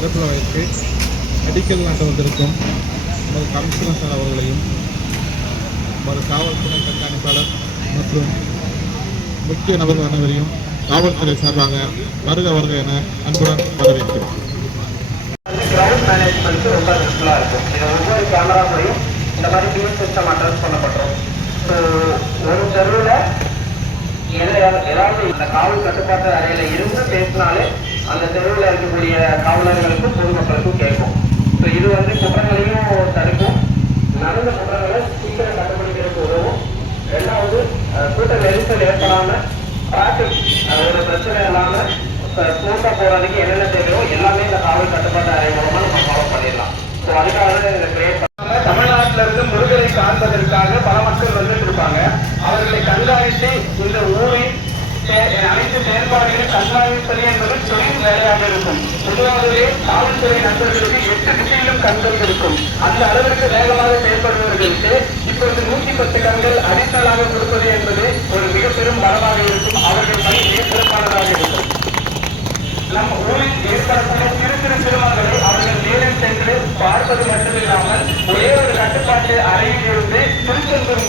சிறப்பு வைத்து அடிக்கல் நாட்ட வந்திருக்கும் நமது கமிஷனர் சார் அவர்களையும் நமது காவல்துறை கண்காணிப்பாளர் மற்றும் முக்கிய நபர்கள் அனைவரையும் காவல்துறை சார்பாக வருக வருக என அன்புடன் வரவேற்கிறோம். கிரவுண்ட் மேனேஜ்மெண்ட் ரொம்ப யூஸ்ஃபுல்லாக இருக்கும். இது ஒவ்வொரு கேமராவையும் இந்த மாதிரி டிவி சிஸ்டம் அட்ரஸ் பண்ணப்பட்டோம். ஒரு தெருவில் ஏதாவது இந்த காவல் கட்டுப்பாட்டு அறையில இருந்து பேசினாலே அந்த தெருவில் இருக்கக்கூடிய காவலர்களுக்கும் பொதுமக்களுக்கும் கேட்கும். ஸோ இது குற்றங்களையும் தடுக்கும், நடந்த குற்றங்களை சீக்கிரம் கண்டுபிடிக்கிறதுக்கு உதவும். ரெண்டாவது, கூட்ட நெரிசல் ஏற்படாம டிராபிக் ஒரு பிரச்சனை இல்லாம ஸ்மூத்தா போறதுக்கு என்னென்ன தேவையோ எல்லாமே இந்த காவல் கட்டுப்பாட்டு அறை மூலமா நம்ம ஃபாலோ பண்ணிடலாம். ஸோ அதுக்காக தான் இதை கிரியேட் பண்ணாங்க. தமிழ்நாட்டில இருந்து முருகனை காண்பதற்காக பல மக்கள் வந்துட்டு இருப்பாங்க. அவர்களை கண்காணித்து இந்த ஊரின் அனைத்து செயல்பாடுகளையும் கண்காணிப்பது என்பது தொழில் வேலையாக இருக்கும். பொதுவாகவே காவல்துறை நண்பர்களுக்கு 8 திசையிலும் கண்கள் இருக்கும். அந்த அளவிற்கு வேகமாக செயல்படுபவர்களுக்கு இப்பொழுது 110 கண்கள் அடிஷனலாக கொடுப்பது என்பது ஒரு மிக பெரும் வரவாக இருக்கும். அவர்கள் பணி சிறப்பானதாக இருக்கும். நம் ஊரில் ஏற்படக்கூடிய சிறு சிறு சிறுவர்களை அவர்கள் நேரில் சென்று பார்ப்பது மட்டுமில்லாமல் ஒரே ஒரு கட்டுப்பாட்டு அறையில் இருந்து திருச்செந்தூர்